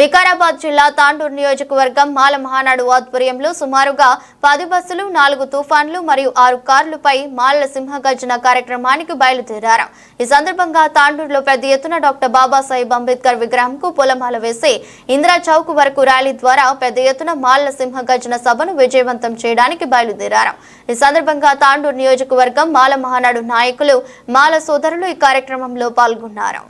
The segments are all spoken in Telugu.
వికారాబాద్ జిల్లా తాండూరు నియోజకవర్గం మాల మహానాడు ఆధ్వర్యంలో సుమారుగా 10 బస్సులు 4 తుఫాన్లు మరియు 6 కార్లపై మాలల సింహగర్జన కార్యక్రమానికి బయలుదేరారు। ఈ సందర్భంగా తాండూరులో పెద్ద ఎత్తున డాక్టర్ బాబాసాహెబ్ అంబేద్కర్ విగ్రహంకు పూలమాల వేసి ఇందిరా చౌక్ వరకు ర్యాలీ ద్వారా పెద్ద ఎత్తున మాలల సింహగర్జన సభను విజయవంతం చేయడానికి బయలుదేరారు। ఈ సందర్భంగా తాండూరు నియోజకవర్గం మాల మహానాడు నాయకులు మాల సోదరులు ఈ కార్యక్రమంలో పాల్గొన్నారు।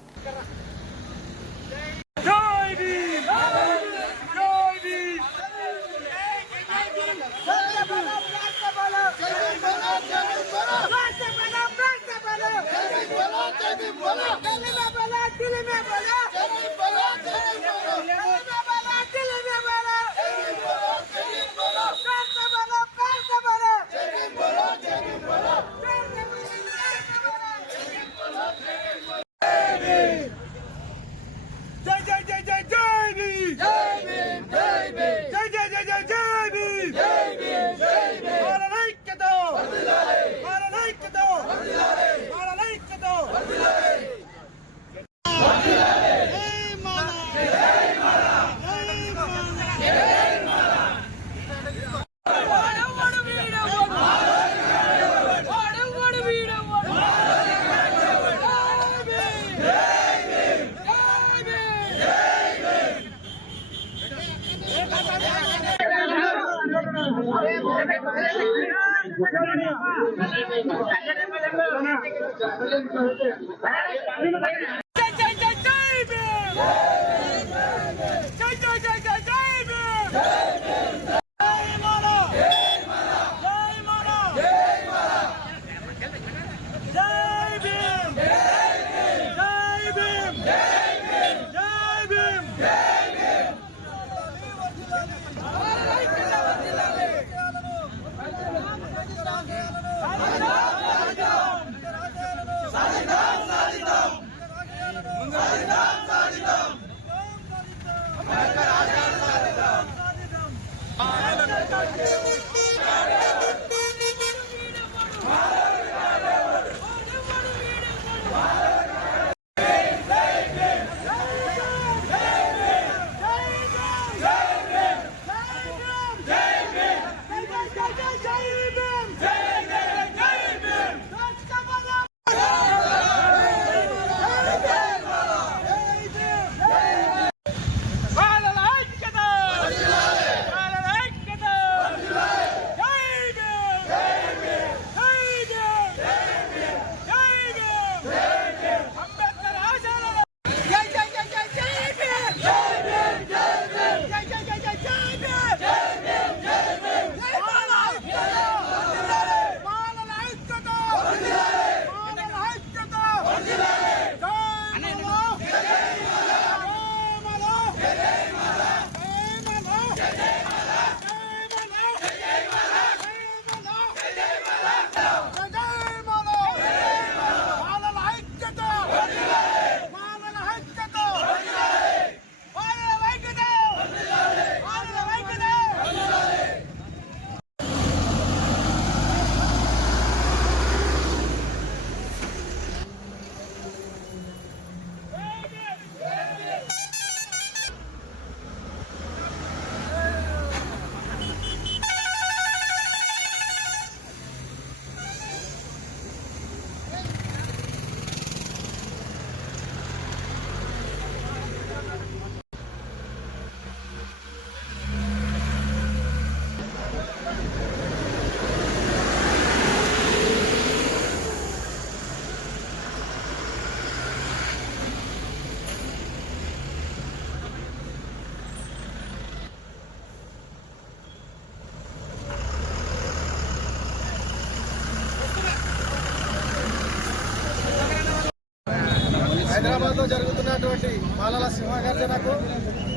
హైదరాబాద్లో జరుగుతున్నటువంటి మాలల సింహగర్జనకు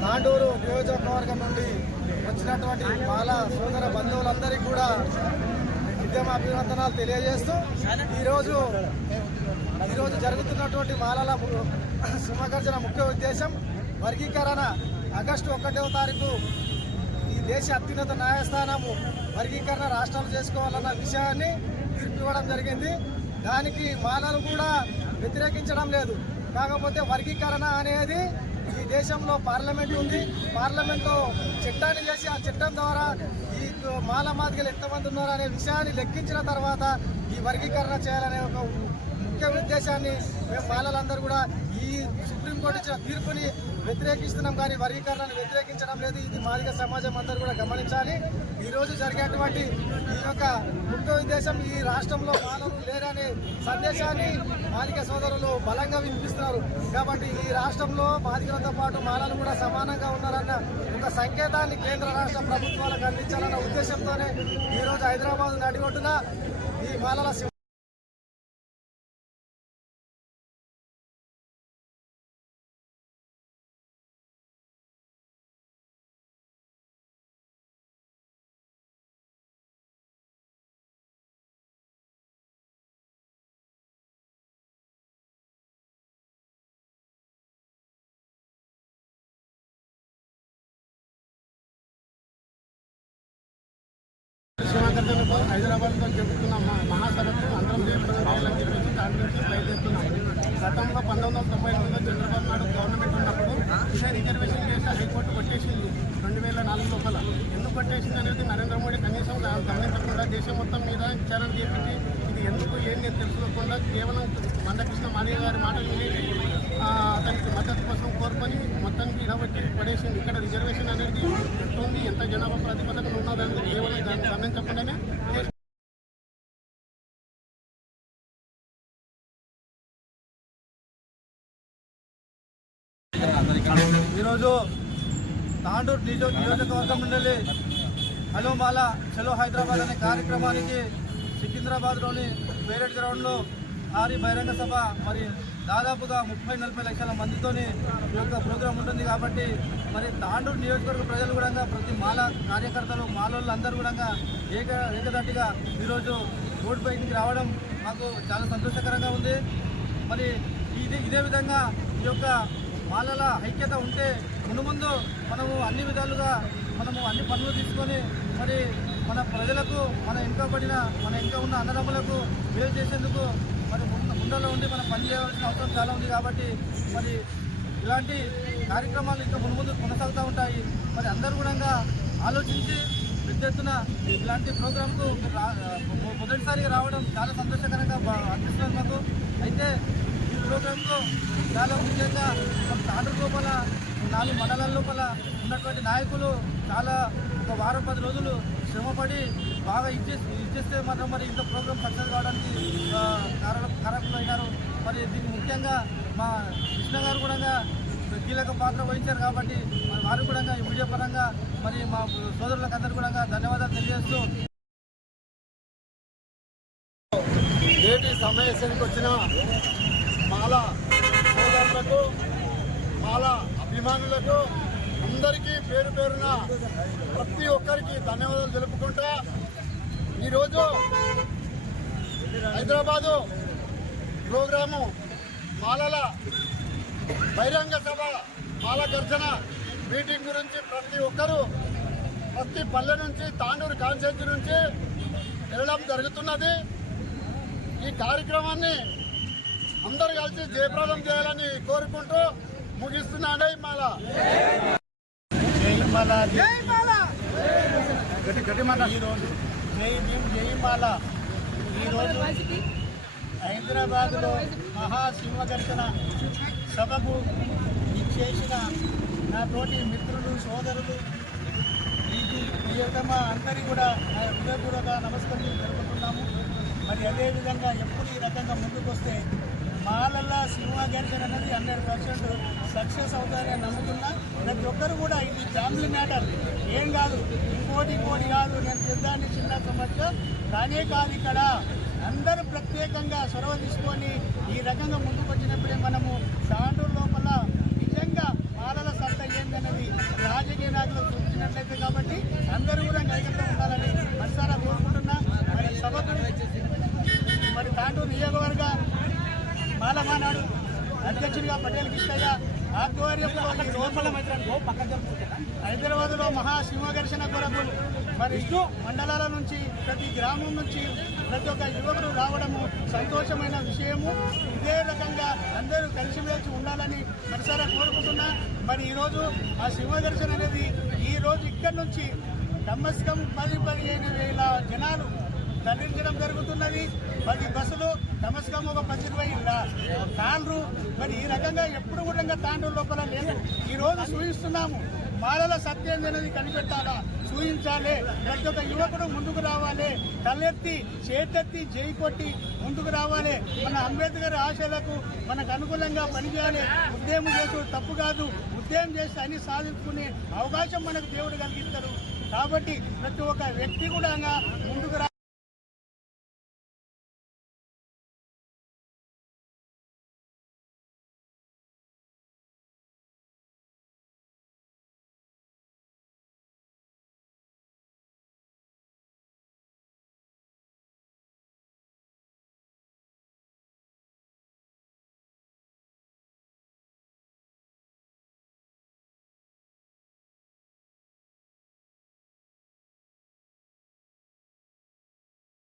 తాండూరు నియోజకవర్గం నుండి వచ్చినటువంటి మాల సోదర బంధువులందరికీ కూడా ఉద్యమ అభివందనాలు తెలియజేస్తూ ఈరోజు జరుగుతున్నటువంటి మాలల సింహగర్జన ముఖ్య ఉద్దేశం వర్గీకరణ ఆగస్టు 1వ తారీఖు ఈ దేశ అత్యున్నత న్యాయస్థానము వర్గీకరణ రాష్ట్రాలు చేసుకోవాలన్న విషయాన్ని తీర్పు ఇవ్వడం జరిగింది। దానికి మాలలు కూడా వ్యతిరేకించడం లేదు। కాకపోతే వర్గీకరణ అనేది ఈ దేశంలో పార్లమెంట్ ఉంది. పార్లమెంట్లో చట్టాన్ని చేసి ఆ చట్టం ద్వారా ఈ మాల మాదిగలు ఎంతమంది ఉన్నారు అనే విషయాన్ని లెక్కించిన తర్వాత ఈ వర్గీకరణ చేయాలనే ఒక ముఖ్య ఉద్దేశాన్ని మేము మాలలందరూ కూడా ఈ సుప్రీంకోర్టు ఇచ్చిన తీర్పుని వ్యతిరేకిస్తున్నాం, కానీ వర్గీకరణను వ్యతిరేకించడం లేదు. ఇది మాదిగ సమాజం అందరూ కూడా గమనించాలి. ఈరోజు జరిగేటువంటి ఈ యొక్క ముఖ్య ఉద్దేశం ఈ రాష్ట్రంలో మానవులు లేరనే సందేశాన్ని మాదిగ సోదరులు బలంగా వినిపిస్తున్నారు. కాబట్టి ఈ రాష్ట్రంలో మాదిగలతో పాటు మాలలు కూడా సమానంగా ఉన్నారన్న ఒక సంకేతాన్ని కేంద్ర రాష్ట్ర ప్రభుత్వాలకు అందించాలన్న ఉద్దేశంతోనే ఈరోజు హైదరాబాద్ నడిగొట్టున ఈ మాలల శివగర్జనకు హైదరాబాద్లో జరుగుతున్న మహాసభకు అందరం చేయాలని చెప్పేసి దాని నుంచి బయలుదేరుతున్నాం. గతంలో 1998లో చంద్రబాబు నాయుడు గవర్నమెంట్ ఉన్నప్పుడు ఇదే రిజర్వేషన్ చేస్తే హైకోర్టు కొట్టేసింది 2004 లోపల. ఎందుకు కొట్టేసింది అనేది నరేంద్ర మోడీ కనీసం గమనించకుండా దేశం మొత్తం మీద విచారణ చేపించి ఇది ఎందుకు ఏంటి తెలుసుకోకుండా కేవలం మందకృష్ణ మాదిగ గారి మాటలు వినేసి అతనికి మద్దతు కోసం కోరుకొని మొత్తానికి ఇడబట్టి పడేసింది. ఇక్కడ రిజర్వేషన్ అనేది ఉంటుంది, ఎంత జనాభా ప్రాతిపదికన ఉన్నదని కేవలం దాన్ని గమనించకుండానే ఈరోజు తాండూరు నియోజకవర్గం నుండి హలో మాల చలో హైదరాబాద్ అనే కార్యక్రమానికి సికింద్రాబాద్లోని పేరెడ్ గ్రౌండ్లో భారీ బహిరంగ సభ మరి దాదాపుగా 30-40 లక్షల మందితోని ఈ యొక్క ప్రోగ్రాం ఉంటుంది. కాబట్టి మరి తాండూరు నియోజకవర్గ ప్రజలు కూడా ప్రతి మాల కార్యకర్తలు మాలోళ్ళు అందరూ కూడా ఏకదాటిగా ఈరోజు రోడ్ పైకి రావడం మాకు చాలా సంతోషకరంగా ఉంది. మరి ఇదే విధంగా ఈ యొక్క మాలల ఐక్యత ఉంటే ముందు మనము అన్ని విధాలుగా మనము అన్ని పనులు తీసుకొని మరి మన ప్రజలకు మన ఇంకా ఉన్న అన్నదమ్ములకు మేలు చేసేందుకు మరి ముందలో ఉండి మనం పని చేయవలసిన అవసరం చాలా ఉంది. కాబట్టి మరి ఇలాంటి కార్యక్రమాలు ఇంకా ముందు కొనసాగుతూ ఉంటాయి. మరి అందరూ కూడా ఆలోచించి పెద్ద ఎత్తున ఇలాంటి ప్రోగ్రాంకు మొదటిసారిగా రావడం చాలా సంతోషకరంగా అనిపిస్తుంది మాకు. అయితే ఈ ప్రోగ్రాంకు చాలా ముఖ్యంగా మన తాండూరు లోపల 4 మండలాల లోపల ఉన్నటువంటి నాయకులు చాలా ఒక వారం 10 రోజులు శ్రమపడి బాగా ఇచ్చేస్తే మాత్రం మరి ఇంత ప్రోగ్రాం సక్సెస్ కావడానికి కారకులు అయినారు. మరి దీనికి ముఖ్యంగా మా కృష్ణ గారు కూడా కీలక పాత్ర వహించారు. కాబట్టి మరి వారు కూడా ఈ మీడియా పరంగా మరి మా సోదరులకు అందరూ కూడా ధన్యవాదాలు తెలియజేస్తూ నేటి సమావేశానికి వచ్చిన మాల సోదరులకు మాల అభిమానులకు అందరికీ పేరు పేరున ప్రతి ఒక్కరికి ధన్యవాదాలు తెలుపుకుంటా ఈరోజు హైదరాబాదు ప్రోగ్రాము మాలల బహిరంగ సభ మాల గర్జన మీటింగ్ గురించి ప్రతి ఒక్కరూ ప్రతి పల్లె నుంచి తాండూరు కాన్స్టిట్యూన్సీ నుంచి వెళ్ళడం జరుగుతున్నది. ఈ కార్యక్రమాన్ని అందరూ కలిసి జయప్రదం చేయాలని కోరుకుంటూ ముగిస్తున్నాడే మాల ఈరోజు హైదరాబాద్లో మహాసింహగర్జన సభకు ఇచ్చేసిన నా తోటి మిత్రులు సోదరులు ఈ యొక్క అందరికీ కూడా హృదయపూర్వక నమస్కారం జరుపుతున్నాము. మరి అదేవిధంగా ఎప్పుడు ఈ రకంగా ముందుకు వస్తే మాలల సింహగర్జన అనేది 100% సక్సెస్ అవుతారని నమ్ముతున్నా. ప్రతి ఒక్కరు కూడా ఇది ఫ్యామిలీ మ్యాటర్, ఏం కాదు, ఇంకోటి కాదు, నేను పెద్దాన్ని చిన్న సమస్య కానే కాదు. ఇక్కడ అందరూ ప్రత్యేకంగా చొరవ తీసుకొని ఈ రకంగా ముందుకు వచ్చినప్పుడే మనము తాండూరు లోపల నిజంగా మాలల సత్తా ఏందనేది రాజకీయ నాయకులు చూపించినట్లయితే. కాబట్టి అందరూ కూడా ఐక్యంగా ఉండాలని మనసారా కోరుకుంటున్నా. మరి సభకు మరి తాండూరు నియోజకవర్గ మాల మానాడు అధ్యక్షుడిగా పటేల్ కృష్ణయ్య ఆధ్వర్యంలో హైదరాబాద్లో మహాసింహగర్జన కొరకు మరి మండలాల నుంచి ప్రతి గ్రామం నుంచి ప్రతి ఒక్క యువకుడు రావడము సంతోషమైన విషయము. ఇదే రకంగా అందరూ కలిసిమెలిసి ఉండాలని మనసారా కోరుకుంటున్నా. మరి ఈరోజు ఆ సింహదర్శనం అనేది ఈరోజు ఇక్కడి నుంచి కమ్మస్కం 10-15 జనాలు తరలించడం జరుగుతున్నది. 10 బస్సులు కమస్కం ఒక 10-20 తాండ్రు. మరి ఈ రకంగా ఎప్పుడు కూడా తాండ్రు లోపల లేదు. ఈరోజు చూపిస్తున్నాము. మాలల సత్యం అనేది కనిపెట్టాలా, చూపించాలి. ప్రతి ఒక్క యువకుడు ముందుకు రావాలి, తలెత్తి చేతెత్తి జై కొట్టి ముందుకు రావాలి. మన అంబేద్కర్ ఆశలకు మనకు అనుకూలంగా పనిచేయాలి. ఉద్యమం చేసు తప్పు కాదు, ఉద్యమం చేసి అన్ని సాధించుకునే అవకాశం మనకు దేవుడు కలిగిస్తారు. కాబట్టి ప్రతి ఒక్క వ్యక్తి కూడా ముందుకు